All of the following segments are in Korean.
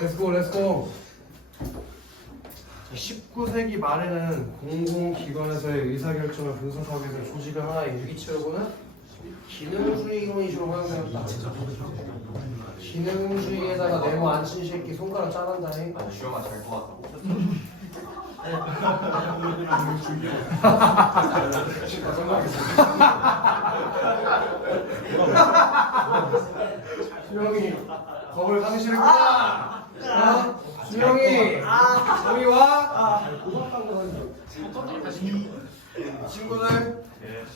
렛츠고 렛츠고. 19세기 말에는 공공기관에서의 의사결정을 분석하기 위해서 조직을 하나의 유기체로 보는 기능주의 이론이 주로 활용되었다. 기능주의에다가 네모 안 친 새끼 손가락 자른다니. 주영아 잘것 같다고. 수영이 겁을 상실했구나. 수영이 저기 와. 친구들,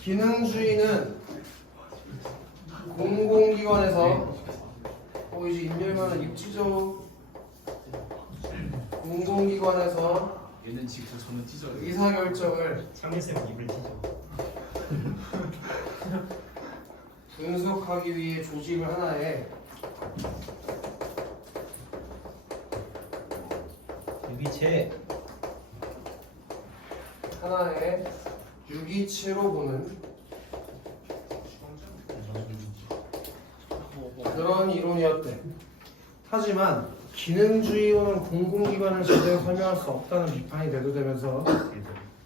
기능주의는 공공기관에서 이제 인멸만은 입지죠. 공공기관에서 얘는 지금 저는 찢어. 의사결정을 창민쌤 입을 찢어. 분석하기 위해 조직을 하나의 유기체로 보는 그런 이론이었대. 하지만 기능주의로는 공공기관을 제대로 설명할 수 없다는 비판이 대두되면서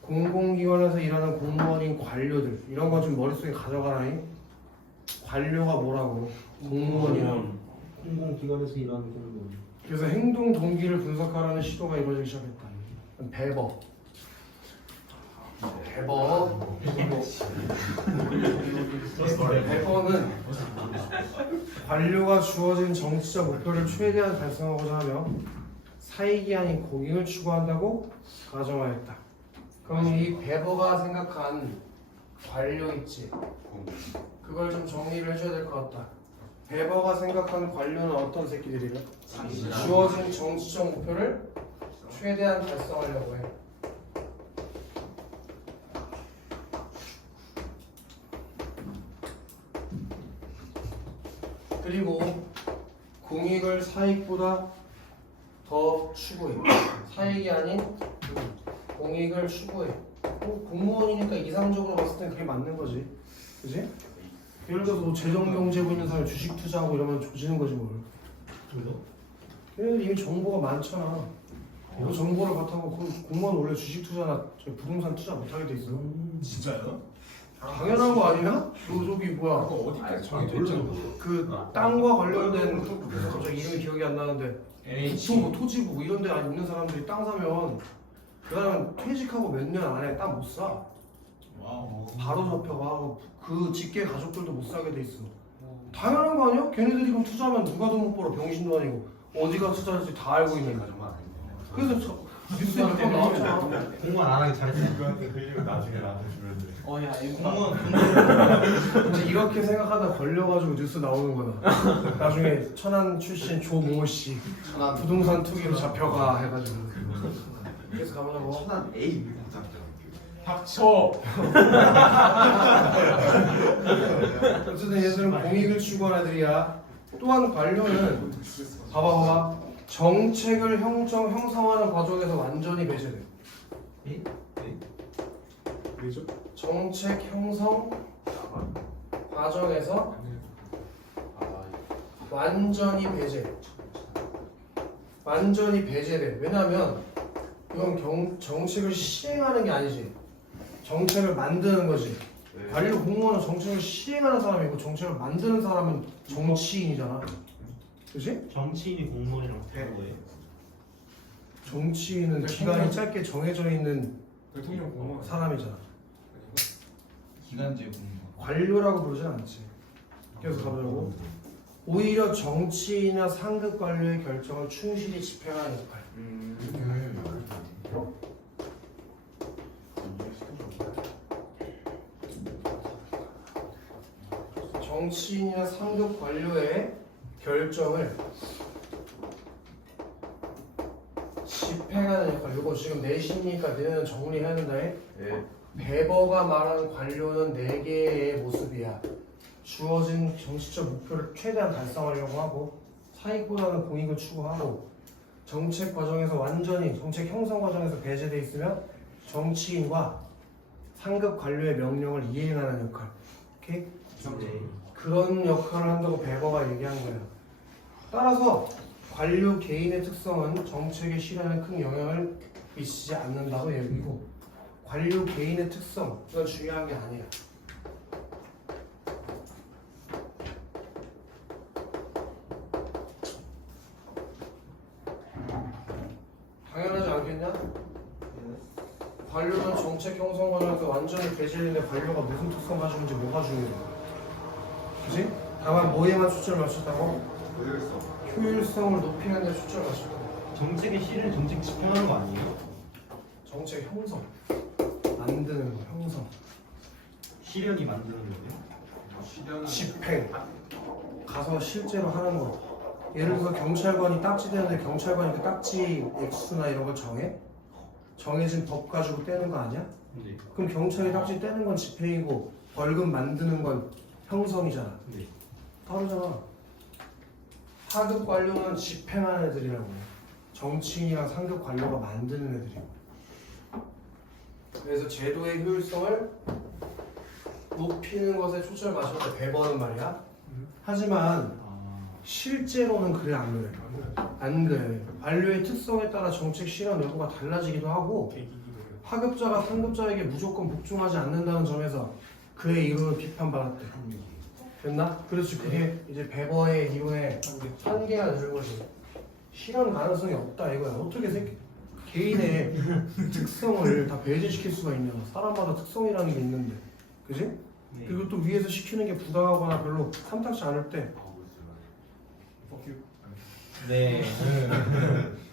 공공기관에서 일하는 공무원인 관료들 이런 거 좀 머릿속에 가져가라니. 관료가 뭐라고? 공무원이야. 공공기관에서 일하는 공무원. 그래서 행동 동기를 분석하라는 시도가 이루어지기 시작했다. 배버. 배버는 관료가 주어진 정치적 목표를 최대한 달성하고자 하며 사익이 아닌 공익을 추구한다고 가정하였다. 그럼 이 배버가 생각한 관료 있지? 그걸 좀 정리를 해줘야 될 것 같다. 배버가 생각한 관료는 어떤 새끼들이래? 주어진 정치적 목표를 최대한 달성하려고 해. 그리고 공익을 사익보다 더 추구해. 사익이 아닌 공익을 추구해. 공무원이니까 이상적으로 봤을 땐 그게 맞는 거지. 그지? 예를 들어서 뭐 재정경제부 있는 사람이 주식 투자하고 이러면 조지는 거지 뭘. 얘네들 이미 정보가 많잖아. 그 정보를 바탕으로 공무원 원래 주식 투자나 부동산 투자 못하게 돼 있어. 진짜요? 당연한 거 아니야? 저기 뭐야? 어디까지 정해졌죠? 그 땅과 관련된 갑자기 이름이 기억이 안 나는데 보통 뭐 토지부 뭐 이런 데 있는 사람들이 땅 사면 그 사람은 퇴직하고 몇 년 안에 땅 못 사. 와우. 바로 잡혀가. 그 직계 가족들도 못 사게 돼 있어. 당연한 거 아니야? 걔네들이 그럼 투자하면 누가 돈 못 벌어? 병신도 아니고 어디가 투자할지 다 알고 있는 거야. 그래서 뉴스에 몇 번 나왔잖아. 공무원 안 하기 잘했어. 그한테 흘리고 나중에 나한테 주면 돼. 어야 공무원 이제 이렇게 생각하다 걸려가지고 뉴스 나오는 거다. 나중에 천안 출신 조모 씨 부동산 투기로 잡혀가 해가지고. 그래서 가보자고. 천안 A 닥쳐. 어쨌든 얘들은 공익을 추구하는 애들이야. 또한 관료는 봐봐 정책을 형성하는 과정에서 완전히 배제돼. 왜죠? 정책 형성 과정에서 완전히 배제돼. 왜냐면 이건 정책을 시행하는 게 아니지. 정책을 만드는 거지. 관료 공무원은 정책을 시행하는 사람이고 정책을 만드는 사람은 정치인이잖아. 그치? 정치인이 공무원이랑 다른 거예요. 정치인은 기간이 짧게 정해져 있는 대통령 공무원. 사람이잖아. 기간제 공무원. 관료라고 부르진 않지. 그래서 가보자고. 오히려 정치인이나 상급 관료의 결정을 충실히 집행하는 역할. 정치인이나 상급 관료의 결정을 집행하는 역할. 이거 지금 내시니까 너네는 정리해야 된다. 네. 배버가 말하는 관료는 4개의 모습이야. 주어진 정치적 목표를 최대한 달성하려고 하고 사익보다는 공익을 추구하고 정책 과정에서 완전히 정책 형성 과정에서 배제돼 있으면 정치인과 상급 관료의 명령을 이행하는 역할. 오케이? 그런 역할을 한다고 배버가 얘기한 거야. 따라서 관료 개인의 특성은 정책의 실현에 큰 영향을 미치지 않는다고 여기고 관료 개인의 특성 이건 중요한 게 아니야. 당연하지 않겠냐? 관료는 정책 형성관에서 완전히 배제되는데 관료가 무슨 특성 가지고인지 뭐가 중요해? 그지? 다만 뭐에만 초점을 맞췄다고? 모르겠어. 효율성을 높이는 데 초점을 맞췄다고. 정책의 실은 정책 집행하는 거 아니에요? 정책 형성 만드는 거 형성 실현이 만드는 거예요? 실현. 집행 가서 실제로 하는 거. 예를 들어서 경찰관이 딱지 대는데 경찰관이 그 딱지 액수나 이런 걸 정해진 법 가지고 떼는 거 아니야? 네. 그럼 경찰이 딱지 떼는 건 집행이고 벌금 만드는 건 형성이잖아. 네. 다르잖아. 하급 관료는 집행하는 애들이라고. 정치인이랑 상급 관료가 만드는 애들이고. 그래서 제도의 효율성을 높이는 것에 초점을 맞춰서 배버는 말이야. 하지만 실제로는 그래 안 그래? 안 그래. 관료의 특성에 따라 정책 실현 여부가 달라지기도 하고 하급자가 상급자에게 무조건 복종하지 않는다는 점에서 그의 이론을 비판받았대. 됐나? 그렇지. 그게 이제 베버의 이론의 한계가 되는 거지. 실현 가능성이 없다 이거야. 어떻게 개인의 특성을 다 배제시킬 수가 있냐. 사람마다 특성이라는 게 있는데. 그지? 네. 그리고 또 위에서 시키는 게 부당하거나 별로 탐탁지 않을 때 네.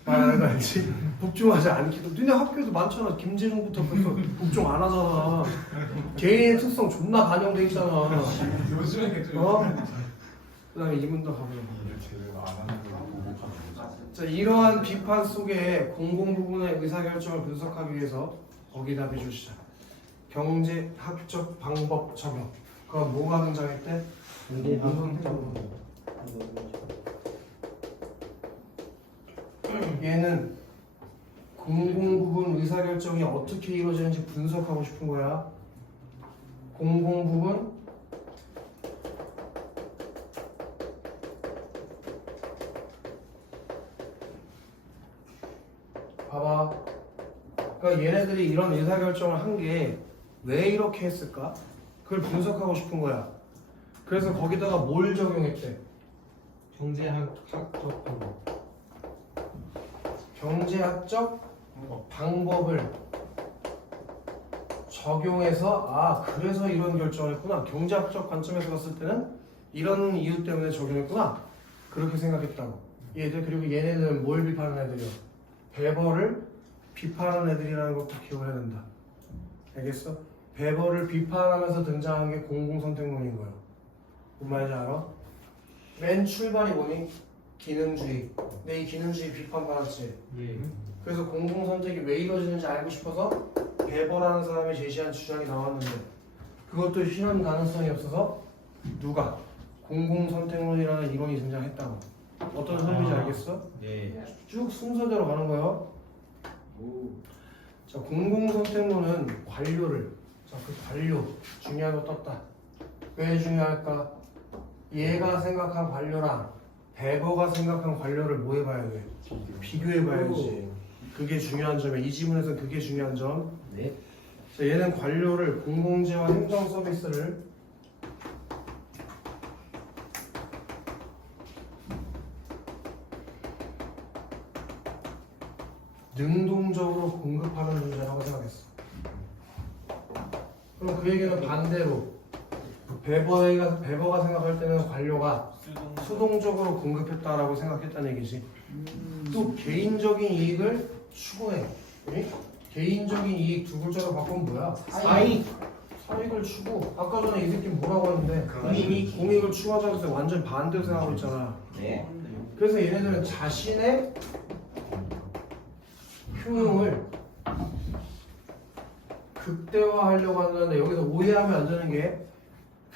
말하는 거 알지? 복종하지 않기도. 니네 학교에도 많잖아. 김재중부터 벌써 복종 안 하잖아. 개인의 특성 존나 반영돼 있잖아. 요즘에 어? 그 다음에 이문도 가보자. 제대로 안 하는 걸 보복하는 거지. 자, 이러한 비판 속에 공공 부분의 의사결정을 분석하기 위해서 거기 답해 주시자. 경제학적 방법 적용. 그럼 뭐가 등장했대? 얘는 공공 부분 의사결정이 어떻게 이루어지는지 분석하고 싶은 거야. 공공 부분 봐봐. 그러니까 얘네들이 이런 의사결정을 한 게 왜 이렇게 했을까? 그걸 분석하고 싶은 거야. 그래서 거기다가 뭘 적용했대? 경제학적 방법. 경제학적 방법을 적용해서 아 그래서 이런 결정을 했구나. 경제학적 관점에서 봤을 때는 이런 이유 때문에 적용했구나. 그렇게 생각했다고. 얘들 그리고 얘네들은 뭘 비판하는 애들이야? 베버를 비판하는 애들이라는 것도 기억을 해야 된다. 알겠어? 베버를 비판하면서 등장한 게 공공선택론인 거예요. 뭔 말인지 알아? 맨 출발이 뭐니? 기능주의. 내 이 기능주의 비판받았지. 예. 그래서 공공선택이 왜 이루어지는지 알고 싶어서 베버라는 사람이 제시한 주장이 나왔는데 그것도 실현 가능성이 없어서 누가? 공공선택론이라는 이론이 등장했다고. 어떤 소리인지 알겠어? 네. 쭉 순서대로 가는 거예요. 자, 공공선택론은 관료를 자, 그 관료 중요한 거 떴다. 왜 중요할까? 얘가 생각한 관료랑 베버가 생각한 관료를 뭐 해봐야 돼? 비교해봐야지. 그게 중요한 점이야. 이 지문에서 그게 중요한 점. 네. 자, 얘는 관료를 공공재와 행정 서비스를 능동적으로 공급하는 존재라고 생각했어. 그럼 그 얘기는 반대로 베버가 생각할 때는 관료가 수동적으로 공급했다라고 생각했다는 얘기지. 또 개인적인 이익을 추구해. 예? 개인적인 이익 두 글자로 바꾸면 뭐야? 사익을 추구. 아까 전에 이 새끼 뭐라고 했는데 공익을 추구하자고 해서 완전 반대로 생각하고 있잖아. 네. 그래서 얘네들은 자신의 효용을 극대화하려고 하는데 여기서 오해하면 안 되는 게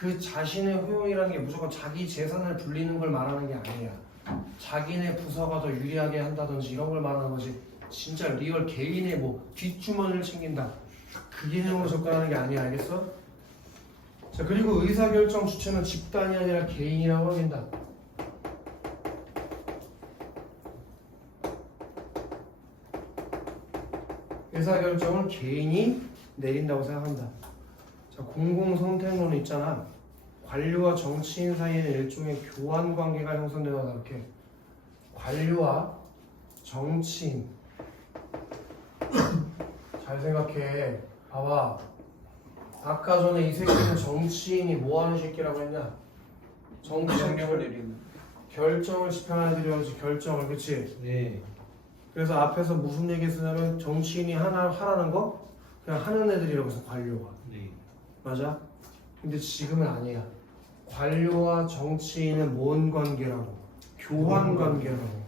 그 자신의 효용이라는 게 무조건 자기 재산을 불리는 걸 말하는 게 아니야. 자기네 부서가 더 유리하게 한다든지 이런 걸 말하는 거지. 진짜 리얼 개인의 뭐 뒷주머니를 챙긴다. 그 개념으로 접근하는 게 아니야. 알겠어? 자, 그리고 의사결정 주체는 집단이 아니라 개인이라고 하긴다. 의사결정을 개인이 내린다고 생각한다. 자, 공공선택론 있잖아. 관료와 정치인 사이에는 일종의 교환 관계가 형성되다. 이렇게 관료와 정치인 잘 생각해. 봐봐. 아까 전에 이 새끼는 정치인이 뭐 하는 새끼라고 했냐? 정치인 결정을 집행하는 애들이어야지. 결정을. 그치? 네. 그래서 앞에서 무슨 얘기 했으냐면 정치인이 하라는 거 그냥 하는 애들이라고 해서 관료가. 네. 맞아? 근데 지금은 아니야. 관료와 정치인은 뭔 관계라고? 교환 관계라고.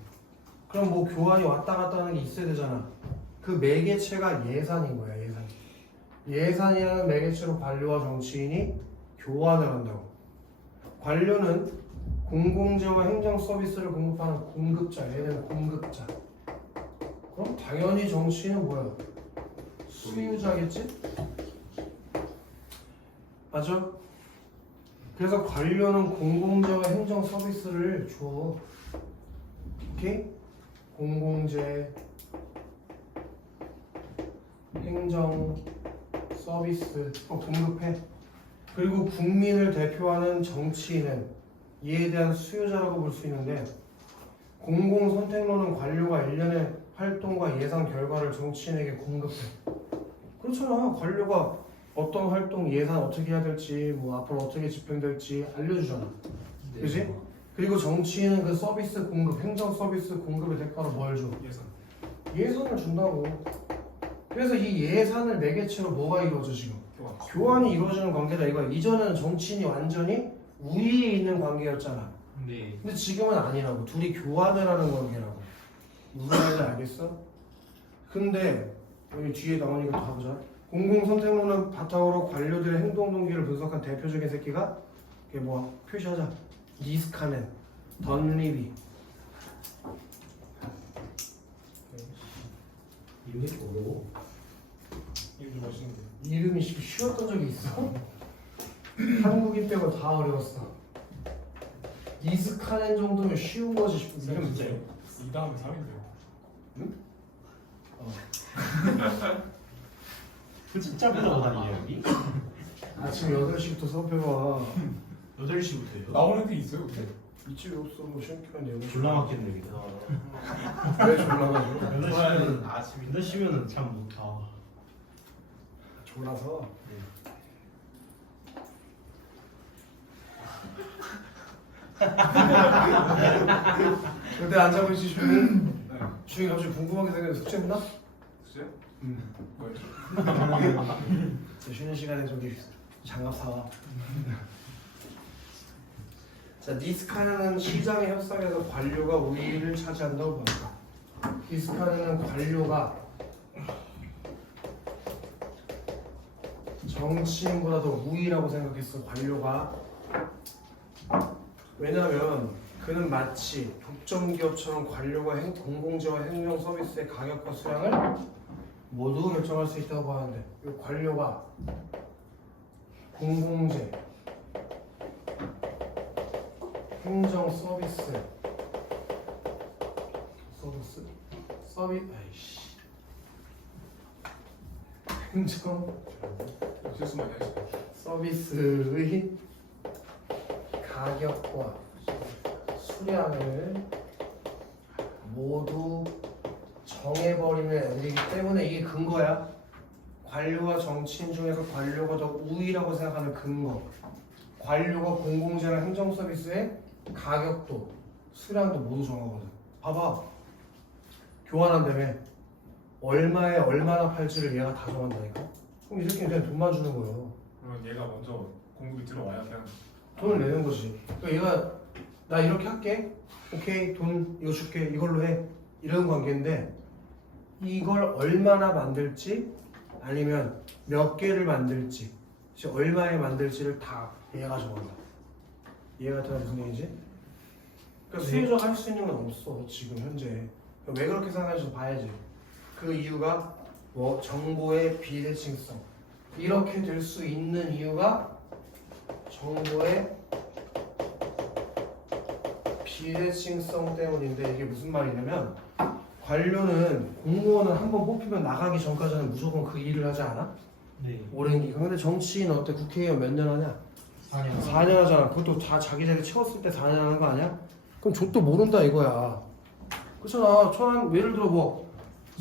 그럼 뭐 교환이 왔다 갔다 하는 게 있어야 되잖아. 그 매개체가 예산인 거야. 예산이라는 매개체로 관료와 정치인이 교환을 한다고. 관료는 공공재와 행정 서비스를 공급하는 공급자. 얘는 공급자. 그럼 당연히 정치인은 뭐야? 수유자겠지? 맞아? 그래서 관료는 공공재와 행정 서비스를 줘. 오케이? 공공재, 행정 서비스 공급해. 그리고 국민을 대표하는 정치인은 이에 대한 수요자라고 볼 수 있는데, 공공선택론은 관료가 일련의 활동과 예상 결과를 정치인에게 공급해. 그렇잖아. 관료가 어떤 활동, 예산 어떻게 해야 될지, 뭐 앞으로 어떻게 집행될지 알려주잖아. 네. 그지? 그리고 정치인은 그 서비스 공급, 행정 서비스 공급의 대가로 뭘 줘? 예산을 준다고. 그래서 이 예산을 매개체로 뭐가 이루어져 지금? 교환이 이루어지는 관계다 이거야. 이전에는 정치인이 완전히 우위에 있는 관계였잖아. 네. 근데 지금은 아니라고. 둘이 교환을 하는 관계라고. 무슨 말인지 알겠어? 근데 여기 뒤에 나오니까 다 보자. 공공선택론은 바탕으로 관료들의 행동 동기를 분석한 대표적인 새끼가 이게 뭐 표시하자. 니스카넨, 던리비. 이름이 어려워. 이름이 쉬웠던 적이 있어? 한국인 빼고 다 어려웠어. 니스카넨 정도면 쉬운 거지. 이름 진짜요? 이 다음에 3인데요. 그 진짜 보러 다니냐 여기? 아침 8시부터 수업해봐. 8시부터요? 나오는 게 있어요? 근데? 이쪽에 없어. 뭐 시험기간 8시. 졸라 막혔네 여기. 왜 졸라가지고? 8시면 아침 8시면은 참 못하. 졸라서. 그때 앉아고 있지 주인이? 네. 주인이 갑자기 궁금하게 생겼는데 숙제 했나? 진짜요? 뭐였죠? 쉬는 시간에 저기 장갑 사와. 자, 니스카네는 시장의 협상에서 관료가 우위를 차지한다고 본다. 니스카네는 관료가 정치인보다도 우위라고 생각했어. 관료가. 왜냐면 그는 마치 독점기업처럼 관료가 공공재와 행정 서비스의 가격과 수량을 모두 결정할 수 있다고 하는데, 이 관료가 공공재, 행정 서비스, 행정 실수 많이 하시죠. 서비스의 가격과 수량을 모두 정해버리는 애들이기 때문에 이게 근거야. 관료와 정치인 중에서 관료가 더 우위라고 생각하는 근거. 관료가 공공재나 행정 서비스의 가격도 수량도 모두 정하거든. 봐봐. 교환한다며. 얼마에 얼마나 팔지를 얘가 다 정한다니까. 그럼 이 새끼는 그냥 돈만 주는 거예요. 그러면 얘가 먼저 공급이 들어와야 그냥 돈을 내는 거지. 그러니까 얘가 나 이렇게 할게. 오케이, 돈 이거 줄게. 이걸로 해. 이런 관계인데, 이걸 얼마나 만들지 아니면 몇 개를 만들지, 얼마에 만들지를 다 얘가 정한다. 이해가 되나 무슨 얘기지? 그러니까 수요자가 할 수 있는 건 없어 지금 현재. 그러니까 왜 그렇게 생각하는지 봐야지. 그 이유가 뭐 정보의 비대칭성. 이렇게 될 수 있는 이유가 정보의 비대칭성 때문인데, 이게 무슨 말이냐면 관료는 공무원은 한번 뽑히면 나가기 전까지는 무조건 그 일을 하지 않아? 네. 오랜 기간. 근데 정치인은 어때? 국회의원 몇 년 하냐? 4년. 4년 하잖아. 그것도 다 자기 자리 채웠을 때 4년 하는 거 아니야? 그럼 족도 모른다 이거야. 그렇잖아. 천안 예를 들어 뭐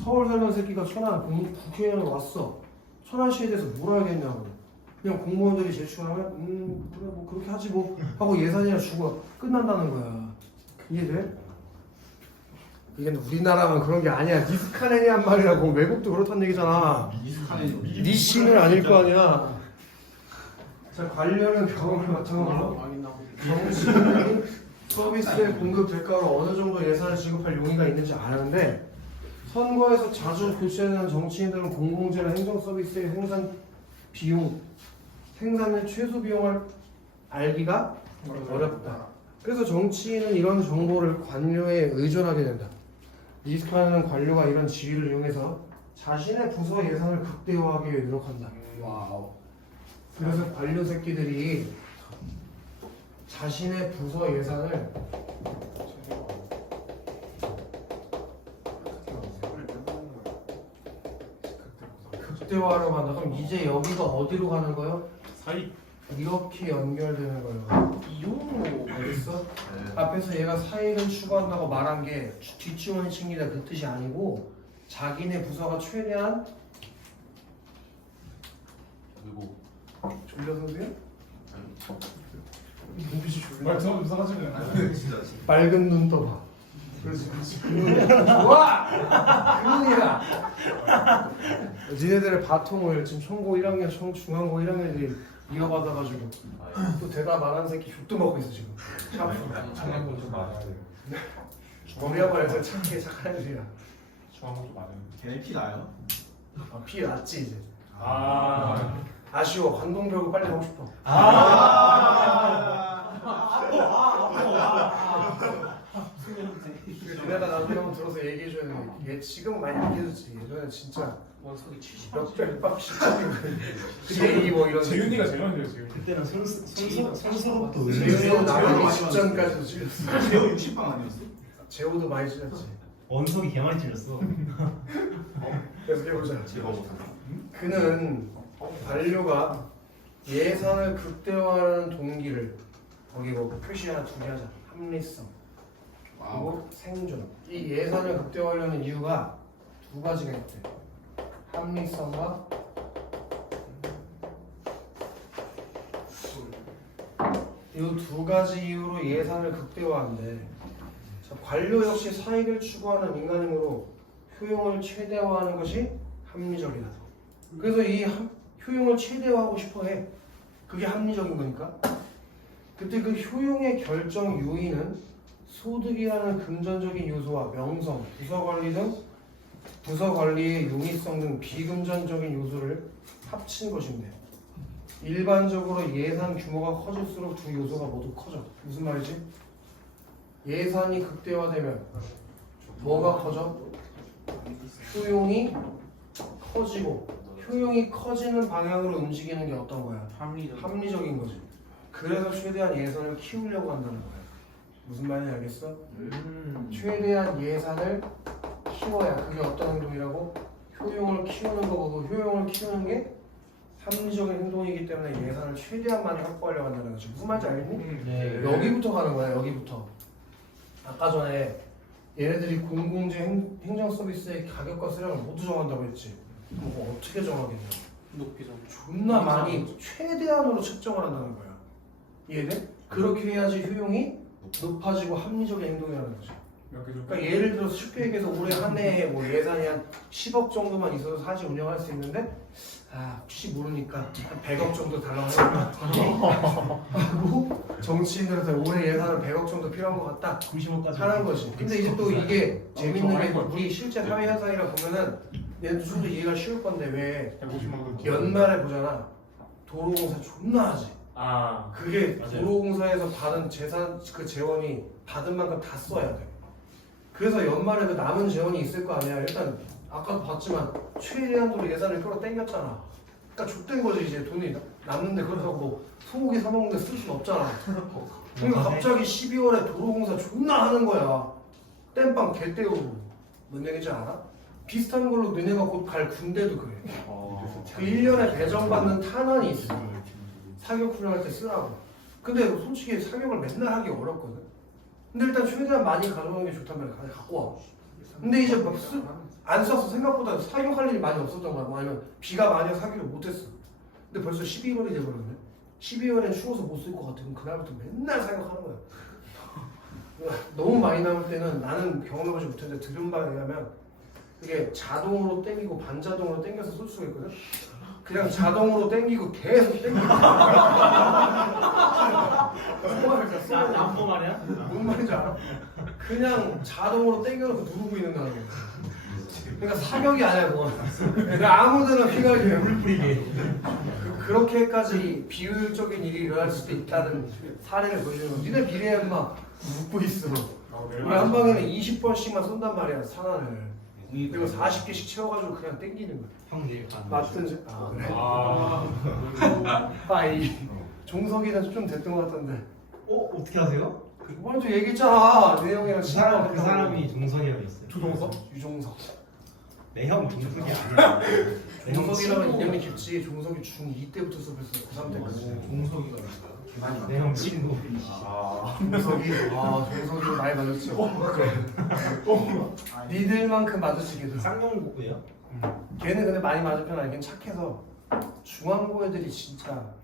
서울 살던 새끼가 천안 국회의원 왔어. 천안시에 대해서 뭘 알겠냐고. 그냥 공무원들이 제출하면 그래 뭐 그렇게 하지 뭐 하고 예산이나 주고 끝난다는 거야. 이해돼? 이게 우리나라만 그런 게 아니야. 니스카넨이란 말이라고. 외국도 그렇다는 얘기잖아. 니씨는 아닐 거 아니야. 자, 관료는 경험을 바탕으로 정치인이 서비스의 공급 대가로 어느 정도 예산을 지급할 용의가 있는지 아는데 선거에서 자주 교체되는 정치인들은 공공재나 행정 서비스의 생산 비용, 생산의 최소 비용을 알기가 어렵다. 그래서 정치인은 이런 정보를 관료에 의존하게 된다. 리스크하는 관료가 이런 지위를 이용해서 자신의 부서 예산을 극대화하기 위해 노력한다. 그래서 관료 새끼들이 자신의 부서 예산을 극대화하려고 한다. 그럼 이제 여기가 어디로 가는 거예요? 사이. 이렇게 연결되는 거예요. 이용으로 알겠어? 앞에서 얘가 사익을 추구한다고 말한 게 뒷주머니 챙기다 그 뜻이 아니고 자기네 부서가 최대한 그리고 졸려서세요? 눈빛이 졸려. 말 좀 사가지고. 맑은 눈 떠봐. 그렇지, 그렇지. 그 눈이야. 좋아! 그 눈이야. 니네들의 바통을 지금 청고 1학년, 중앙고 1학년들이 이어받아가지고 또 대답 안 하는 새끼 족도 먹고 있어 지금. 중앙고 좀 맞아야 돼요. 머리하고 해서 착해 착한 애들이야. 중앙고 좀 맞아요. 걔네 피 나요? 피 났지 이제. 아. 아쉬워. 관동 배우고 빨리 가고 싶어. 내가 나중에 한번 들어서 얘기해줘야 돼. 얘 지금 많이 얘기해줬지. 예전에 진짜 원석이 70. 몇백 박씩 제이 뭐 이런. 재윤이가 제일 많이 돼요 지금. 그때는 선수롭도 재윤이는 나가기 직전까지도 찔렸어. 제호 60방 아니었어? 재호도 많이 찔렸지. 원석이 개 많이 찔렸어. 계속 해보자. 제호 그는 관료가 예산을 극대화하는 동기를 거기 뭐 표시 하나 두 개 하자. 합리성 그리고 생존. 이 예산을 극대화하려는 이유가 두 가지가 있대. 합리성과 이 두 가지 이유로 예산을 극대화한대. 자, 관료 역시 사익을 추구하는 인간이므로 효용을 최대화하는 것이 합리적이다. 그래서 이 효용을 최대화하고 싶어해. 그게 합리적인 거니까. 그때 그 효용의 결정 요인은 소득이라는 금전적인 요소와 명성, 부서관리 등 부서관리의 용이성 등 비금전적인 요소를 합친 것인데 일반적으로 예산 규모가 커질수록 두 요소가 모두 커져. 무슨 말이지? 예산이 극대화되면 뭐가 커져? 효용이 커지고 효용이 커지는 방향으로 움직이는 게 어떤 거야? 합리적인 거지. 그래서 최대한 예산을 키우려고 한다는 거야. 무슨 말인지 알겠어? 최대한 예산을 키워야 그게 어떤 행동이라고? 효용을 키우는 거고 그 효용을 키우는 게 합리적인 행동이기 때문에 예산을 최대한 많이 확보하려고 한다는 거지. 무슨 말인지 알겠니? 네. 여기부터 가는 거야. 여기부터. 아까 전에 얘네들이 공공재 행정 서비스의 가격과 수량을 모두 정한다고 했지. 그럼 그거 어떻게 정하겠냐? 높이 좀. 존나 많이 최대한으로 측정을 한다는 거야. 이해돼? 그렇게 해야지 효용이 높아지고 합리적인 행동이라는 거지. 몇 개 좀. 그러니까 예를 들어서 쉽게 얘기해서 올해 한 해에 뭐 예산이 한 10억 정도만 있어도 사실 운영할 수 있는데 혹시 모르니까 한 100억 정도 달라고 하고 정치인들한테 올해 예산은 100억 정도 필요한 것 같다 90억까지 하는 거지. 근데 이제 또 이게 재밌는 게 우리 실제 사회 현상이라 보면은 얘도 좀 더 이해가 쉬울 건데 왜 150만 원. 연말에 보잖아. 도로공사 존나 하지. 아. 그게 맞아요. 도로공사에서 받은 재산 그 재원이 받은 만큼 다 써야 돼. 그래서 연말에 그 남은 재원이 있을 거 아니야. 일단 아까도 봤지만 최대한으로 예산을 끌어 당겼잖아. 그러니까 족된 거지 이제 돈이 남는데 그렇다고 뭐 소고기 사 먹는데 쓸 수는 없잖아. 그러니까 갑자기 12월에 도로공사 존나 하는 거야. 땜빵 개 떼우고 뭔 얘기인지 알아? 비슷한 걸로 너네가 곧 갈 군대도 그래. 그 1년에 배정받는 탄원이 있어. 사격 훈련할 때 쓰라고. 근데 솔직히 사격을 맨날 하기 어렵거든. 근데 일단 최대한 많이 가져오는 게 좋다면 갖고 와. 근데 이제 막 안 썼어. 생각보다 사격할 일이 많이 없었던 거야. 뭐 아니면 비가 많이 와서 사격을 못했어. 근데 벌써 12월이 돼버렸네. 12월엔 추워서 못 쓸 것 같으면 그날부터 맨날 사격하는 거야. 너무 많이 남을 때는 나는 경험해보지 못했는데 들은 바에 의하면 이게 자동으로 당기고 반자동으로 당겨서 쏠 수가 있거든. 그냥 자동으로 당기고 계속 당기고. 양보 말이야? 뭔 말인지 알아? 그냥 자동으로 당겨놓고 누르고 있는 거야. 그러니까 사격이 아니야 그건. 그러니까 아무데나 휘갈겨요. 물 뿌리게. 그렇게까지 비효율적인 일이 일어날 수도 있다는 사례를 보여주는 거. 니네 미래에 막 묻고 있어. 우리 한 방에는 20번씩만 쏜단 말이야 산안을. 그리고 40개씩 채워가지고 그냥 땡기는 거야. 형 내일 가. 맞든지. 아 그래? 아. 아이 종석이는 좀 됐던 것 같던데. 어떻게 하세요? 먼저 얘기했잖아. 내 형이랑 그 사람이 종석이라고 있어요. 조동석? 유종석. 내 형 종석이 아니야. 종석이랑은 인연이 깊지. 종석이 중2 때부터 수업했어. 고3 때까지. 종석이가 내 형 친구. 종석이. 아 종석이도 많이 맞았지. 그래. 니들만큼 맞으시겠어. 쌍용고예요? 걔는 근데 많이 맞은 편 아니야. 걔는 착해서 중앙고 애들이 진짜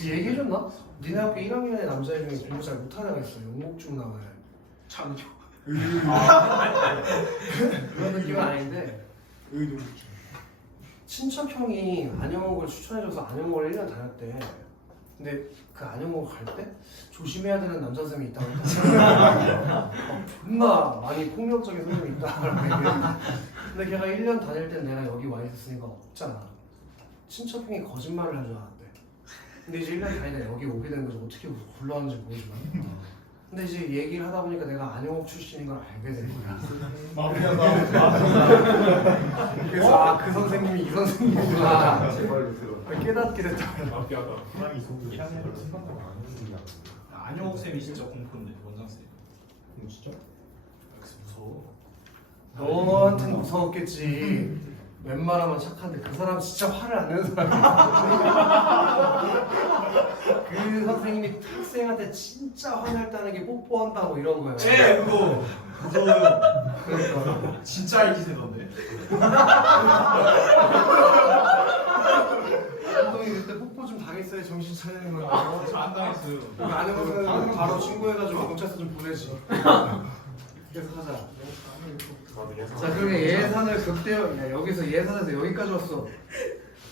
얘기해줬나? 니네 학교 1학년의 남자애 중에 공부 잘 못하는 애가 있어. 영국중 나와요. 창조. 그런 느낌은 아닌데 친척 형이 안영옥을 추천해줘서 안영옥을 1년 다녔대. 근데 그 안영옥 갈 때 조심해야 되는 남자 선생님이 있다고 했다. 존나 많이 폭력적인 선생님이 있다고 얘기했는데 근데 걔가 1년 다닐 때 내가 여기 와 있었으니까 없잖아. 친척 형이 거짓말을 할 줄 알았대. 근데 이제 1년 다니다 여기 오게 된 거죠. 어떻게 굴러왔는지 모르지만 근데 이제 얘기를 하다 보니까 내가 안영옥 출신인 걸 알게 된 거야. 그래서 아 그 선생님이 이 선생님이구나 깨닫게 됐다. 마피아다. 안영옥 쌤이 진짜 공포인데 원장 쌤. 진짜? 역시 무서워. 너한테는 무서웠겠지. 웬만하면 착한데 그 사람 진짜 화를 안 내는 사람이야. 그 선생님이 학생한테 진짜 화냈다는 게 뽀뽀한다고 이런 거야. 그거 무서워요. 그러니까 진짜 알기세던데. 감독이 그때 뽀뽀 좀 당했어야 정신 차리는 거야. 저안 당했어요. 아는 것은 바로 친구해가지고 경찰서 좀 보내지. 그래서 하자. 자, 그러면 예산을 극대화. 야, 여기서 예산에서 여기까지 왔어.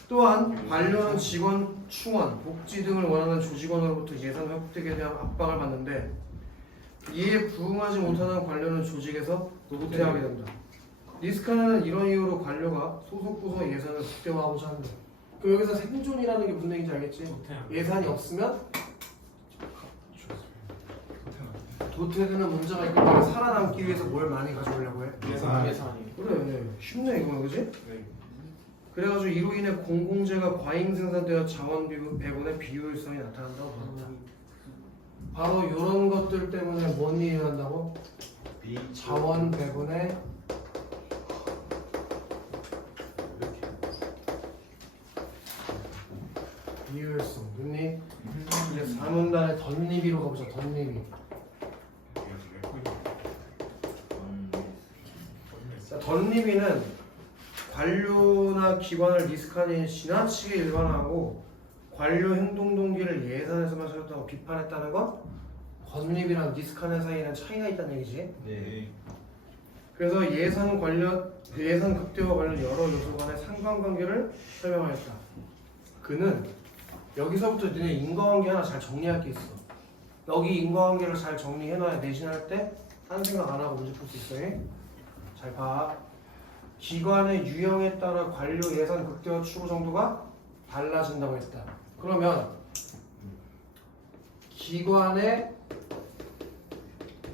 또한 관료는 직원 충원, 복지 등을 원하는 조직원으로부터 예산 획득에 대한 압박을 받는데 이에 부응하지 못하는 관료는 조직에서 노퇴하게 된다. 리스카는 이런 이유로 관료가 소속 부서 예산을 극대화하고자 한다. 그 여기서 생존이라는 게 무슨 얘기인지 알겠지? 예산이 없으면 도태되는 문제가 있기 때문에 살아남기 위해서 뭘 많이 가져오려고 해? 예산이. 그래, 쉽네 이거 그지? 그래가지고 이로 인해 공공재가 과잉 생산되어 자원 배분의 비효율성이 나타난다고 본다. 바로 이런 것들 때문에 뭔 일이 난다고? 자원 배분의 비효율성. 됐니? 이제 사문단의 덧니비로 가보자. 덧니비. 자, 덧니비는 관료나 기관을 리스칸이 지나치게 일반화하고 관료 행동 동기를 예산에서만 찾았다고 비판했다는 건 덧니비랑 리스칸의 사이에는 차이가 있다는 얘기지. 네. 그래서 예산 극대화 관련 여러 요소 간의 상관관계를 설명하였다. 그는 여기서부터 너네 인과관계 하나 잘 정리할 게 있어. 여기 인과관계를 잘 정리해놔야 내신할 때 딴 생각 안 하고 문제 풀 수 있어. 잘 봐. 기관의 유형에 따라 관료 예산 극대화 추구 정도가 달라진다고 했다. 그러면 기관의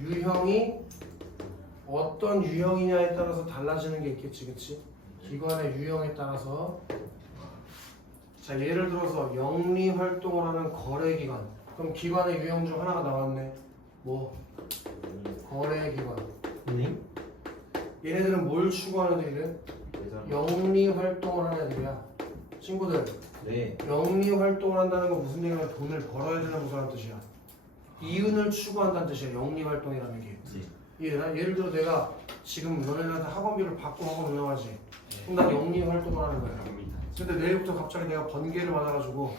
유형이 어떤 유형이냐에 따라서 달라지는 게 있겠지, 그치? 기관의 유형에 따라서. 자, 예를 들어서 영리 활동을 하는 거래기관. 그럼 기관의 유형 중 하나가 나왔네. 뭐 거래기관. 은행? 얘네들은 뭘 추구하는 애들이래? 영리 활동을 하는 애들이야. 친구들, 네. 영리 활동을 한다는 건 무슨 얘기냐면 돈을 벌어야 되는 무슨 뜻이야. 이윤을 추구한다는 뜻이야. 영리 활동이라는 게. 이해나? 예를 들어 내가 지금 너네들한테 학원비를 받고 학원 운영하지. 그럼 난 영리 활동을 하는 거야. 근데 내일부터 갑자기 내가 번개를 맞아가지고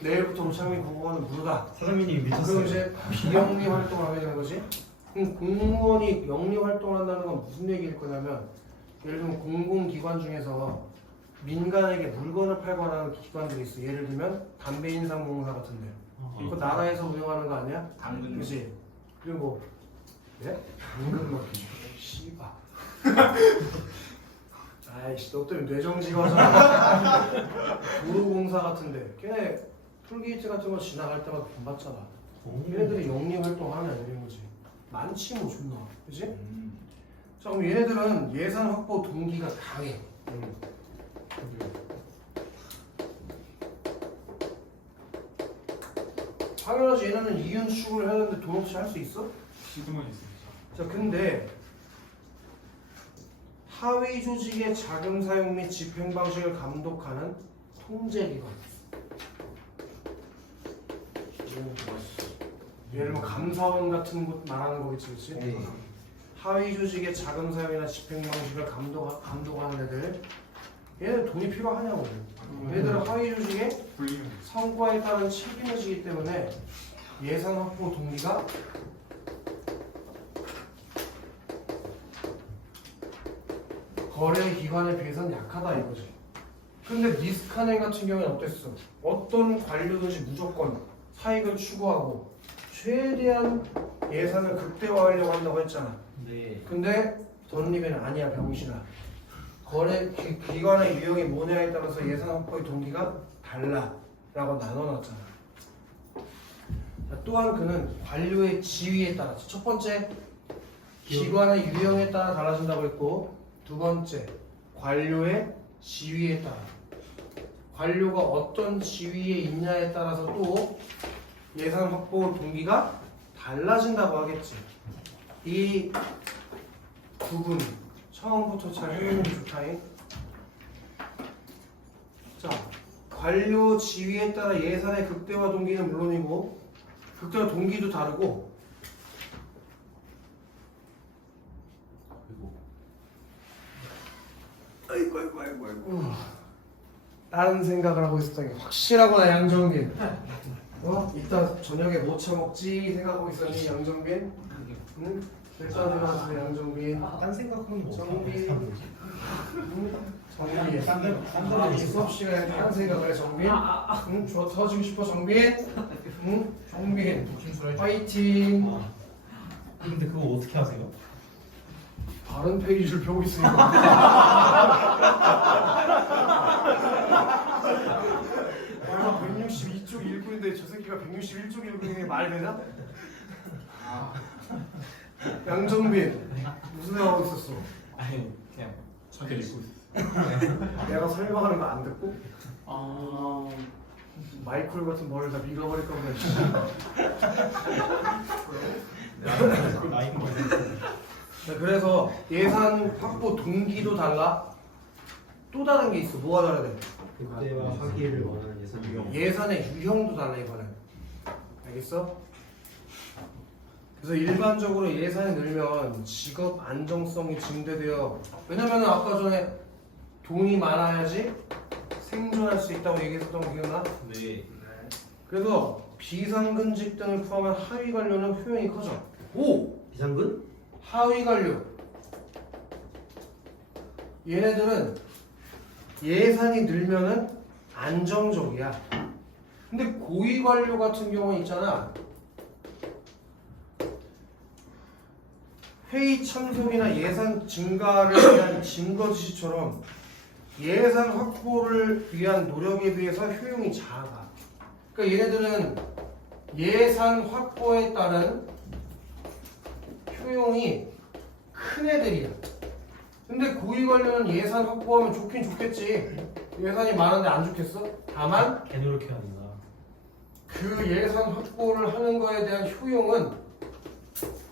내일부터 우창민 공무원은 무료다. 사장님이 그럼 미쳤어요. 이제 비영리 활동을 하게 되는 거지. 그럼 공무원이 영리 활동을 한다는 건 무슨 얘기일 거냐면 예를 들면 공공기관 중에서 민간에게 물건을 팔거나 하는 기관들이 있어. 예를 들면 담배인상공사 같은데. 이거 나라에서 운영하는 거 아니야? 당근. 그렇지. 그리고 뭐 예? 당근 먹기. 씨발. 아이씨, 너 때문에 뇌정지가 와서 도로공사 같은데 걔네 톨게이트 같은 거 지나갈 때마다 돈 받잖아. 얘네들이 영리 활동하면 안 되는 거지. 많지 뭐 존나. 그치? 자 그럼 얘네들은 예산 확보 동기가 강해. 당연하지. 얘네는 이윤 추구를 해야 되는데 돈 없이 할 수 있어? 시드만 있습니다. 자 근데 하위 조직의 자금 사용 및 집행 방식을 감독하는 통제기관. 예를 들면 감사원 같은 곳 말하는 거겠지, 그렇지? 네. 하위 조직의 자금 사용이나 집행 방식을 감독하는 애들. 얘는 돈이 필요하냐고. 얘들은 하위 조직의 불리면 성과에 따른 책임을 지기 때문에 예산 확보 동기가 거래 기관에 비해서는 약하다 이거지. 근데 니스카넨 같은 경우는 어땠어? 어떤 관료든지 무조건 사익을 추구하고 최대한 예산을 극대화하려고 한다고 했잖아. 네. 근데 던립에는 아니야 병신아. 거래 기관의 유형이 뭐냐에 따라서 예산 확보의 동기가 달라라고 나눠놨잖아. 또한 그는 관료의 지위에 따라서 첫 번째 기관의 유형에 따라 달라진다고 했고 두 번째 관료의 지위에 따라 관료가 어떤 지위에 있냐에 따라서 또 예산 확보 동기가 달라진다고 하겠지. 이 부분 처음부터 잘 해놓는 게 좋다잉. 자, 관료 지위에 따라 예산의 극대화 동기는 물론이고 극대화 동기도 다르고 아이고 다른 생각을 하고 있었던 게 확실하구나 양정빈. 이따 저녁에 뭐 처먹지 생각하고 있었니 양정빈? 응? 일단 들어가서 양정빈. 딴 생각하는 거 정비. 어떻게 정빈. 딴 수업 시간에 딴 생각을 해 정빈. 응? 저 터지고 싶어 정빈. 응? 정빈. 파이팅. 근데 그거 어떻게 하세요? 다른 페이지를 펴고 있으니까. 내가 162쪽 읽고 있는데 저 새끼가 161쪽 읽고 있는 게 말이 되냐? 양정빈 무슨 생각하고 있었어? 아니 그냥 자기 읽고 있어요. 내가 설명하는 거 안 듣고 아 마이클 같은 머리를 다 밀어버릴 겁니다. 나이는 뭐예요? 네, 그래서 예산 확보 동기도 달라. 또 다른 게 있어. 뭐가 다르대? 그때와 하기를 원하는 예산 유형. 예산의 유형도 달라 이거는. 알겠어? 그래서 일반적으로 예산이 늘면 직업 안정성이 증대되어, 왜냐면 아까 전에 돈이 많아야지 생존할 수 있다고 얘기했었던 거 기억나? 네. 그래서 비상근직 등을 포함한 하위 관료는 효용이 커져. 오! 비상근? 하위 관료. 얘네들은 예산이 늘면은 안정적이야. 근데 고위 관료 같은 경우는 있잖아. 회의 참석이나 예산 증가를 위한 증거 지시처럼 예산 확보를 위한 노력에 비해서 효용이 작아. 그러니까 얘네들은 예산 확보에 따른 효용이 큰 애들이야. 근데 고위 관료는 예산 확보하면 좋긴 좋겠지. 예산이 많은데 안 좋겠어? 다만 개노력해야 된다. 그 예산 확보를 하는 거에 대한 효용은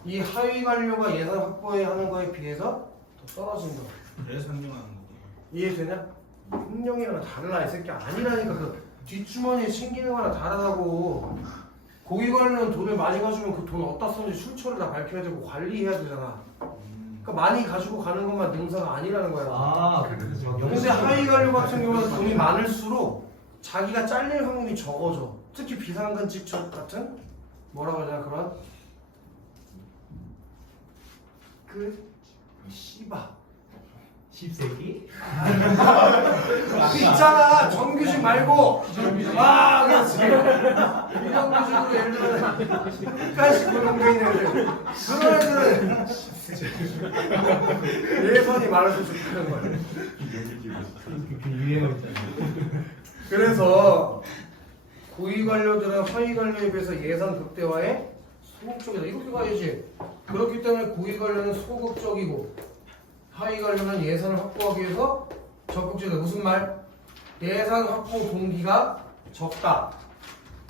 이 하위 관료가 예산 확보에 하는 거에 비해서 더 떨어진다. 그래서 상용하는 거구나. 이해되냐? 흥령이랑 달라 이 새끼 아니라니까. 그 뒷주머니에 챙기는 거랑 다르다고. 고기 관료는 돈을 많이 가지면 그 돈 어디다 썼는지 출처를 다 밝혀야 되고 관리해야 되잖아. 그러니까 많이 가지고 가는 것만 능사가 아니라는 거야. 아, 근데 하위 관료 같은 경우는 돈이 많을수록 자기가 잘릴 확률이 적어져. 특히 비상근직 같은 뭐라고 해야 되나 그런 그 씨바 10세기? 그 있잖아 정규직 말고 아 그렇지 비정규직으로 예를 들면 끝까지 고용돼 있는 애들 그런 애들은 예산이 많아서 좋다는 거야. 유행어 있잖아. 그래서 고위 관료들은 하위 관료에 비해서 예산 극대화에 소극적이다 이렇게 가야지. 그렇기 때문에 고위 관료는 소극적이고 하위 관료는 예산을 확보하기 위해서 적극적이다. 무슨 말? 예산 확보 동기가 적다.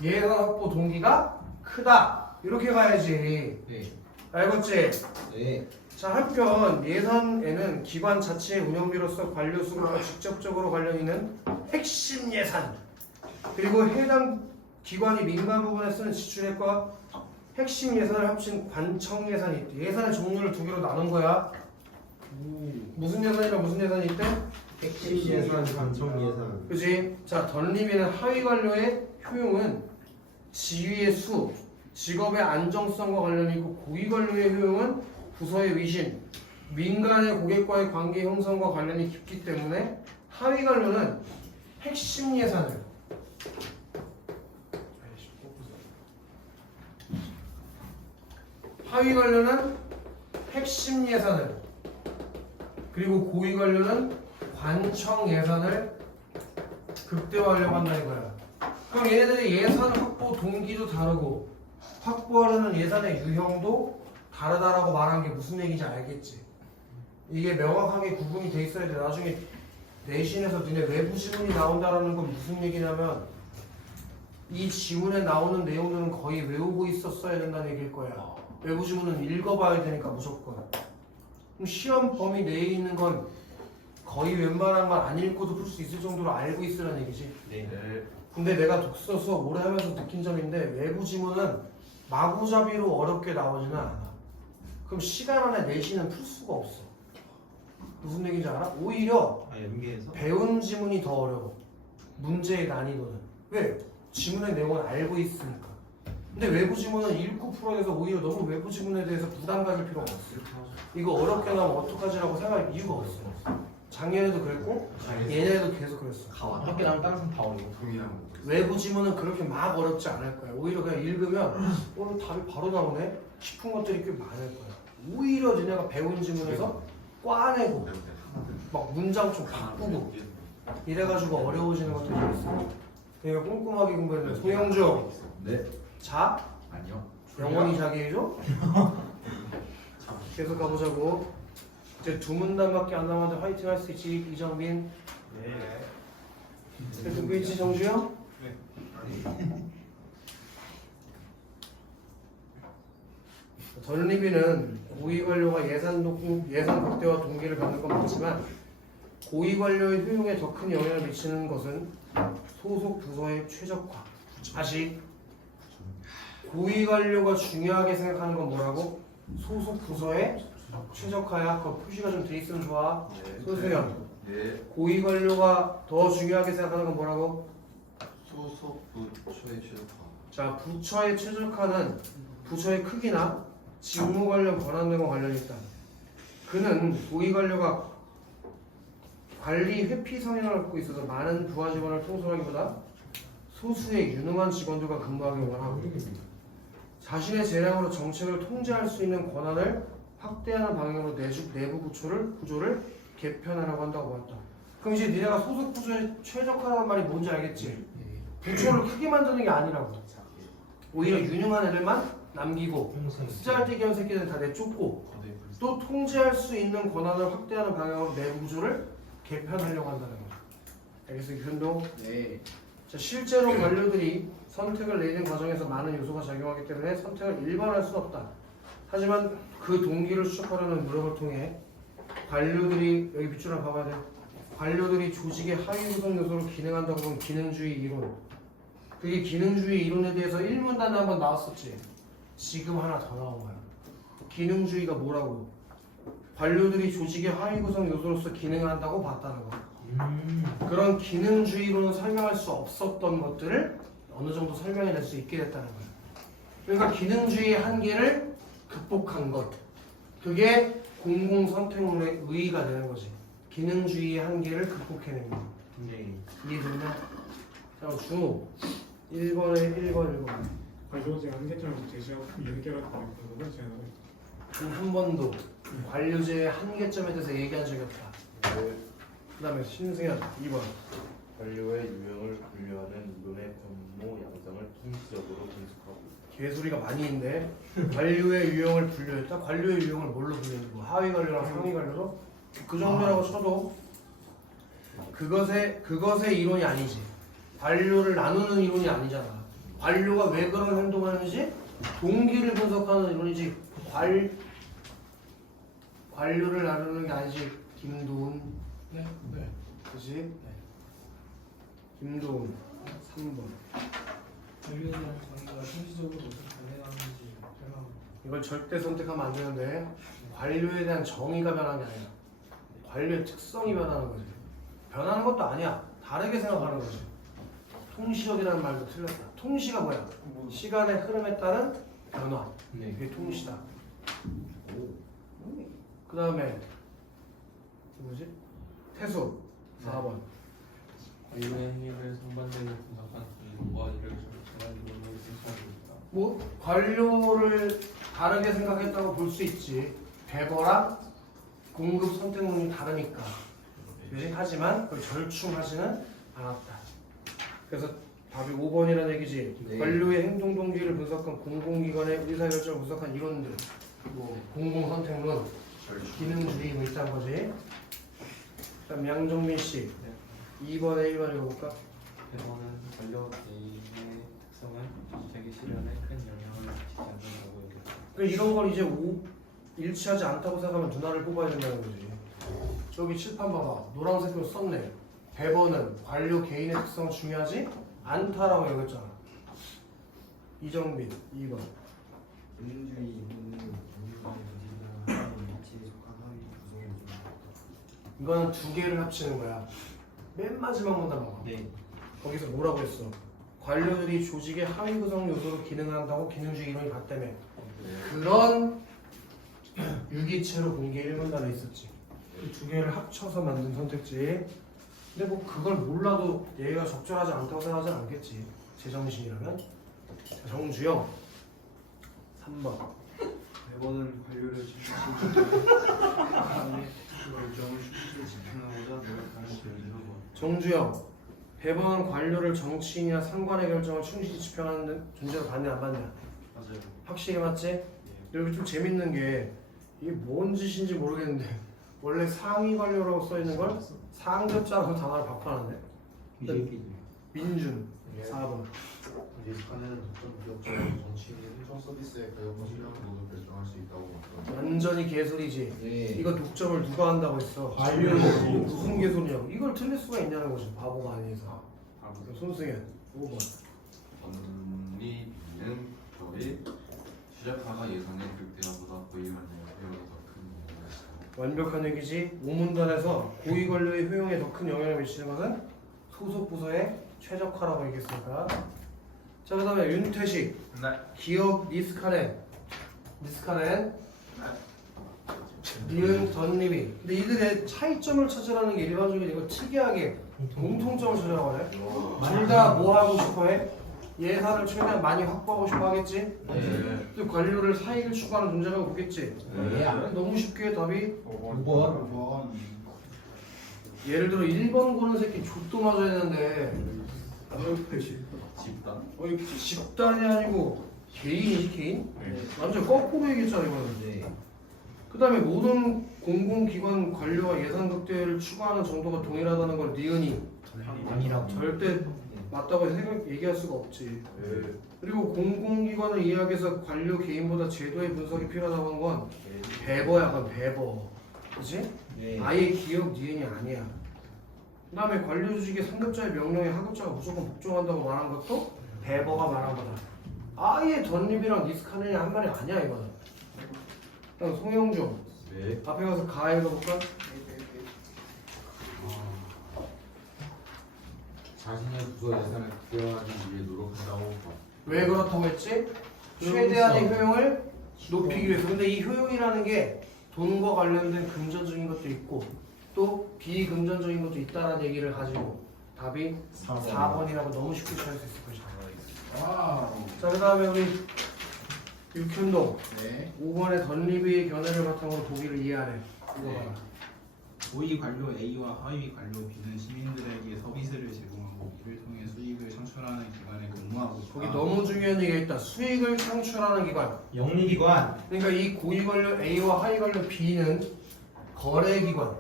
예산 확보 동기가 크다. 이렇게 가야지. 네. 알겠지? 네. 자, 한편 예산에는 기관 자체의 운영비로서 관료 수급과 직접적으로 관련 있는 핵심 예산 그리고 해당 기관이 민간 부분에 쓰는 지출액과 핵심 예산을 합친 관청 예산이 있대. 예산의 종류를 두 개로 나눈 거야. 무슨 예산이랑 무슨 예산이 있대? 핵심 예산, 관청 예산. 그지? 자, 던림이는 하위 관료의 효용은 지위의 수, 직업의 안정성과 관련이 있고 고위 관료의 효용은 부서의 위신, 민간의 고객과의 관계 형성과 관련이 깊기 때문에 하위 관료는 핵심 예산을 하위 관료는 핵심 예산을 그리고 고위 관료는 관청 예산을 극대화하려고 한다 이거야. 그럼 얘네들이 예산 확보 동기도 다르고 확보하려는 예산의 유형도 다르다라고 말한 게 무슨 얘기인지 알겠지? 이게 명확하게 구분이 돼 있어야 돼. 나중에 내신에서 너네 외부 지문이 나온다라는 건 무슨 얘기냐면 이 지문에 나오는 내용들은 거의 외우고 있었어야 된다는 얘기일 거야. 외부 지문은 읽어봐야 되니까 무조건. 그럼 시험 범위 내에 있는 건 거의 웬만한 건 안 읽고도 풀 수 있을 정도로 알고 있으라는 얘기지. 네. 근데 내가 독서 수업 오래 하면서 느낀 점인데 외부 지문은 마구잡이로 어렵게 나오지는 않아. 그럼 시간 안에 내신은 풀 수가 없어. 무슨 얘기인지 알아? 오히려 아, 연계해서? 배운 지문이 더 어려워. 문제의 난이도는. 왜? 지문의 내용을 알고 있으니까. 근데 외부 지문은 읽고 풀어야 돼서 오히려 너무 외부 지문에 대해서 부담 가질 필요가 없어. 이거 어렵게 나오면 어떡하지라고 생각할 이유가 없어. 작년에도 그랬고 얘네도 계속 그랬어. 어떻게 나면 다른 사람 다 어려워. 외부 지문은 그렇게 막 어렵지 않을 거야. 오히려 그냥 읽으면 답이 바로 나오네? 싶은 것들이 꽤 많을 거야. 오히려 너네가 배운 지문에서 꽈내고 막 문장 좀 바꾸고 이래가지고 어려워지는 것들이 있어. 그러니까 꼼꼼하게 공부해야 돼. 소영주 네. 자? 아니요. 영원히 자기 해줘? 계속 가보자고. 이제 두 문단밖에 안 남았는데 화이팅 할 수 있지. 이정빈 듣고 있지 정주영? 전리비는 고위 관료가 예산 극대화 동기를 갖는 건 맞지만 고위 관료의 효용에 더 큰 영향을 미치는 것은 소속 부서의 최적화. 다시 고위 관료가 중요하게 생각하는 건 뭐라고? 소속 부서의 최적화야. 그 표시가 좀 돼 있으면 좋아. 손수현. 고위 관료가 더 중요하게 생각하는 건 뭐라고? 소속 부처의 최적화. 자, 부처의 최적화는 부처의 크기나 직무 관련 권한 등과 관련이 있다. 그는 고위 관료가 관리 회피 성향을 갖고 있어서 많은 부하 직원을 통솔하기보다 소수의 유능한 직원들과 근무하기 원하고 자신의 재량으로 정책을 통제할 수 있는 권한을 확대하는 방향으로 내부 구조를 개편하려고 한다고 보았다. 그럼 이제 니네가 소속 부서에 최적화라는 말이 뭔지 알겠지? 부처를 크게 만드는 게 아니라고. 오히려 유능한 애들만 남기고 쓰잘데기 한 새끼들은 다 내쫓고 또 통제할 수 있는 권한을 확대하는 방향으로 내부 구조를 개편하려고 한다는 거야. 알겠어요? 규현도? 네. 자, 실제로 관료들이 선택을 내리는 과정에서 많은 요소가 작용하기 때문에 선택을 일반화할 수 없다. 하지만 그 동기를 추적하려는 노력을 통해 관료들이 여기 밑줄을 봐봐야 돼. 관료들이 조직의 하위 구성 요소로 기능한다고 보면 기능주의 이론. 그게 기능주의 이론에 대해서 1문단에 한번 나왔었지. 지금 하나 더 나온 거야. 기능주의가 뭐라고? 관료들이 조직의 하위 구성 요소로서 기능한다고 봤다는 거야. 그런 기능주의로는 설명할 수 없었던 것들을 어느 정도 설명해낼 수 있게 됐다는 거야. 그러니까 기능주의의 한계를 극복한 것. 그게 공공선택론의 의의가 되는 거지. 기능주의의 한계를 극복해낸 거. 네. 이해되냐? 자, 준호 1번에 1번 관료제 한계점을 제시하고 연결할 때 그걸 제안하고 한 번도 관료제의 한계점에 대해서 얘기한 적이 없다. 그 다음에 신승현 2번 관료의 유형을 분류하는 이론의 변모 양상을 통시적으로 분석하고 개소리가 많이 있네. 관료의 유형을 분류했다. 관료의 유형을 뭘로 분류했고 하위 관료랑 상위 관료로 그 정도라고 쳐도 그것의 이론이 아니지. 관료를 나누는 이론이 아니잖아. 관료가 왜 그런 행동을 하는지 동기를 분석하는 이론이지. 관료를 나누는 게 아니지. 김도훈. 네. 그지? 네. 김도훈 3번. 관료에 대한 정의가 상시적으로 어떻게 변해가는지 설명. 이걸 절대 선택하면 안 되는데 관료에 대한 정의가 변한 게 아니야. 관료의 특성이 변하는 거지. 변하는 것도 아니야. 다르게 생각하는 거지. 통시적이라는 말도 틀렸다. 통시가 뭐야? 시간의 흐름에 따른 변화. 네. 그게 통시다. 그 다음에 뭐지? 태수 4번. 관료의 행위를 상반되는 분석한 이론과 이를 절충한 이론을 생성하고 있다. 뭐 관료를 다르게 생각했다고 볼 수 있지. 배거랑 공급 선택론이 다르니까. 그지? 하지만 그걸 절충하지는 않았다. 그래서 답이 5번이라는 얘기지. 네. 관료의 행동 동기를 분석한 공공기관의 의사결정을 분석한 이론들. 뭐 공공선택론, 기능주의 뭐 있다는 거지. 그다음 양정민 씨. 2번에 1번 읽어볼까? 배번은 관료 개인의 특성을 자기 실현에 큰 영향을 미치지 않는다고 여겼다. 그 이런 걸 이제 일치하지 않다고 생각하면 누나를 뽑아야 된다는 거지. 저기 칠판 봐봐. 노란색으로 썼네. 배번은 관료 개인의 특성 중요하지 않다라고 여겼잖아. 이정빈 2번. 기능주의 이론은 공유관의 조직이나 하나의 위치에 속한 하위 구성의 요소입니다. 이거는 두 개를 합치는 거야. 맨 마지막 문단 봐봐. 네. 거기서 뭐라고 했어? 관료들이 조직의 하위 구성 요소로 기능한다고 기능주의 이론이 봤다며. 그런 유기체로 본 게 1문단에 있었지. 그 두 개를 합쳐서 만든 선택지. 근데 뭐 그걸 몰라도 얘가 적절하지 않다고 생각하지 않겠지. 제정신이라면. 자, 정주영 3번. 배번은 관료를 중심으로 사람의 결정을 실질에 집행하고자 노력하는 권리로 정주영 배번은 관료를 정치인이나 상관의 결정을 충실히 집행하는 존재로 봤냐 안 봤냐? 맞아요. 확실히 맞지? 여기 좀 재밌는 게 이게 뭔 짓인지 모르겠는데 원래 상위 관료라고 써있는 걸 상급자라고 단어를 바꿔놨네. 민준 4번. 리스카는 어떤 기업처럼 정치인이 행정 서비스에 가용과 실현 모두 결정할 수 있다고 봤던 완전히 개소리지. 네. 이거 독점을 누가 한다고 했어? 관료. 무슨 개소리냐고. 이걸 틀릴 수가 있냐는 거지. 바보가 아니어서. 손승현 5번. 권리 있는 결이 시작하가 예상의 극대화보다 고의관의 효용이 더 큰 영향을 미치고 완벽한 얘기지. 5문단에서 고위 관료의 효용에 더 큰 영향을 미치는 것은 소속 부서의 최적화라고 얘기했으니까. 자, 그 다음에 윤태식. 기업 니스카넨. 니은 전림이. 근데 이들의 차이점을 찾으라는 게 일반적인 이거 특이하게 공통점을 찾으라고 하네. 둘 다 뭐 하고 싶어 해? 예산을 최대한 많이 확보하고 싶어 하겠지? 또 관료를 사익을 추구하는 존재라고 보겠지? 너무 쉽게 답이 5번. 예를 들어 1번 고른 새끼 족도 맞아야 되는데 집단 집단이 아니고 개인이지 개인? 완전 거꾸로 얘기했잖아 이거는. 네. 그 다음에 모든 공공기관 관료와 예산 극대화를 추구하는 정도가 동일하다는 걸 니은이 아니라고. 절대 맞다고 얘기할 수가 없지. 네. 그리고 공공기관을 이야기해서 관료 개인보다 제도의 분석이 필요하다고 한 건 배버야, 그건 배버. 그치? 네. 아예 기업 니은이 아니야. 그 다음에 관료 조직의 상급자의 명령에 하급자가 무조건 복종한다고 말한 것도 배버가 말한 거다. 아예 전립이랑 니스카넬이 한 말이 아니야, 이거는. 그럼 송영중, 네. 앞에 가서 가 읽어볼까? 자신의 부서 예산을 극대화하기 위해 노력한다고 봐. 왜 그렇다고 했지? 최대한의 효용을 높이기 위해서. 근데 이 효용이라는 게 돈과 관련된 금전적인 것도 있고 또 비금전적인 것도 있다는 얘기를 가지고 답이 4번이라고 너무 쉽게 찾을 수 있을 것이다. 자, 그 다음에 우리 육현동 네. 5번의 던리비의 견해를 바탕으로 보기를 이해하래. 이거 네. 봐라. 고위 관료 A와 하위 관료 B는 시민들에게 서비스를 제공하고 이를 통해 수익을 창출하는 기관에 근무하고 있다. 거기 너무 중요한 얘기가 있다. 수익을 창출하는 기관. 영리기관. 그러니까 이 고위 관료 A와 하위 관료 B는 거래기관.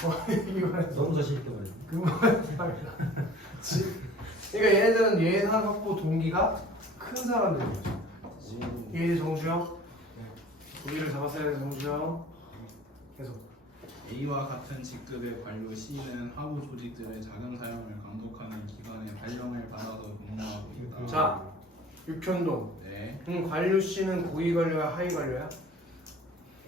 거래기관에서 너무 자신 있게 말해. 그러니까 얘네들은 예산 확보 동기가 큰 사람들이죠. 이해 정수영? 고기를 잡았어야 돼, 정수영. 계속. A와 같은 직급의 관료 C는 하부 조직들의 자금 사용을 감독하는 기관의 발령을 받아서 근무하고 있다. 자, 육현동. 네, 관료 C는 고위 관료야, 하위 관료야?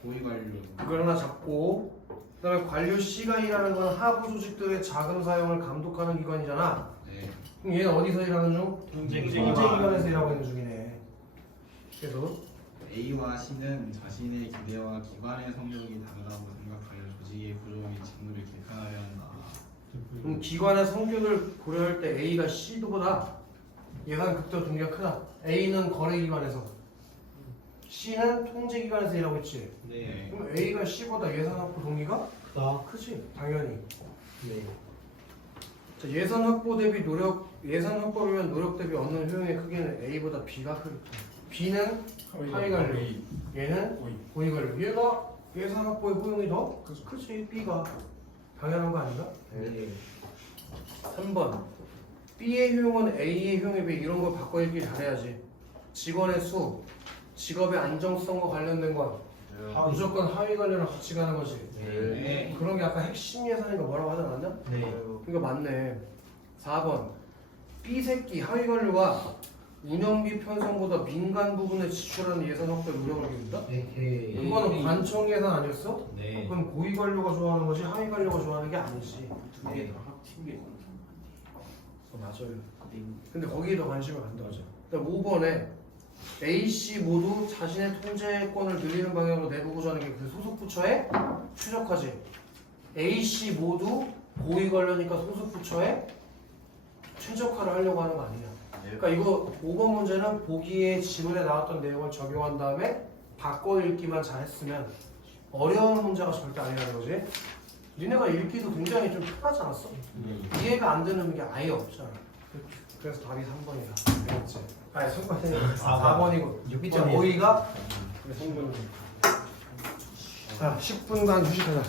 고위 관료. 이걸 하나 잡고, 그다음에 관료 C가 일하는 건 하부 조직들의 자금 사용을 감독하는 기관이잖아. 네, 그럼 얘는 어디서 일하는 중? 통제기관. 통제기관에서 일하고 있는 중이네. 그래서 A와 C는 자신의 기대와 기관의 성격이 다르다고 생각하여 조직의 구조 및 직무를 개편하려 한다. 그럼 기관의 성격을 고려할 때 A가 C보다 예산 극도 동기가 크다. A는 거래기관에서, C는 통제기관에서 일하고 있지. 네, 그럼 A가 C보다 예산 확보 동기가 나. 크지, 당연히. 네. 자, 예산 확보 대비 노력, 예산 확보를 위한 노력 대비 얻는 효용의 크기는 A보다 B가 크다. B는 하위 관료, 얘는 고위 관료. 얘가 예산 확보의 효용이 더 크지, B가. 당연한 거 아닌가? 네. 3번. B의 효용은 A의 효용에 비해 이런 걸 바꿔 읽기 잘해야지. 직원의 수, 직업의 안정성과 관련된 건 무조건 하위 관료랑 같이 가는 거지. 네, 그런 게 아까 핵심 예산인가 뭐라고 하지 않았냐? 네. 이거 맞네. 4번. B 새끼 하위 관료가 운영비 편성보다 민간 부분에 지출하는 예산 확보에 노력을 기울인다? 에헤이. 그거는 관청 예산 아니었어? 네. 그건 고위 관료가 좋아하는 거지 하위 관료가 좋아하는 게 아니지. 네. 맞아요. 근데 거기에 더 관심을 간다 하죠. 그다음 5번에 A, C 모두 자신의 통제권을 늘리는 방향으로 내부 구조하는 게 그 소속 부처에 최적화지. A, C 모두 고위 관료니까 소속 부처에 최적화를 하려고 하는 거 아니냐. 그러니까 이거 5번 문제는 보기에 지문에 나왔던 내용을 적용한 다음에 바꿔 읽기만 잘했으면 어려운 문제가 절대 아니라는 거지. 니네가 읽기도 굉장히 좀 편하지 않았어? 이해가 안 되는 게 아예 없잖아. 그래서 답이 3번이다. 알겠지? 아니, 3번이 4번이고 밑에 5위가 그래, 성분. 자, 10분간 휴식하자.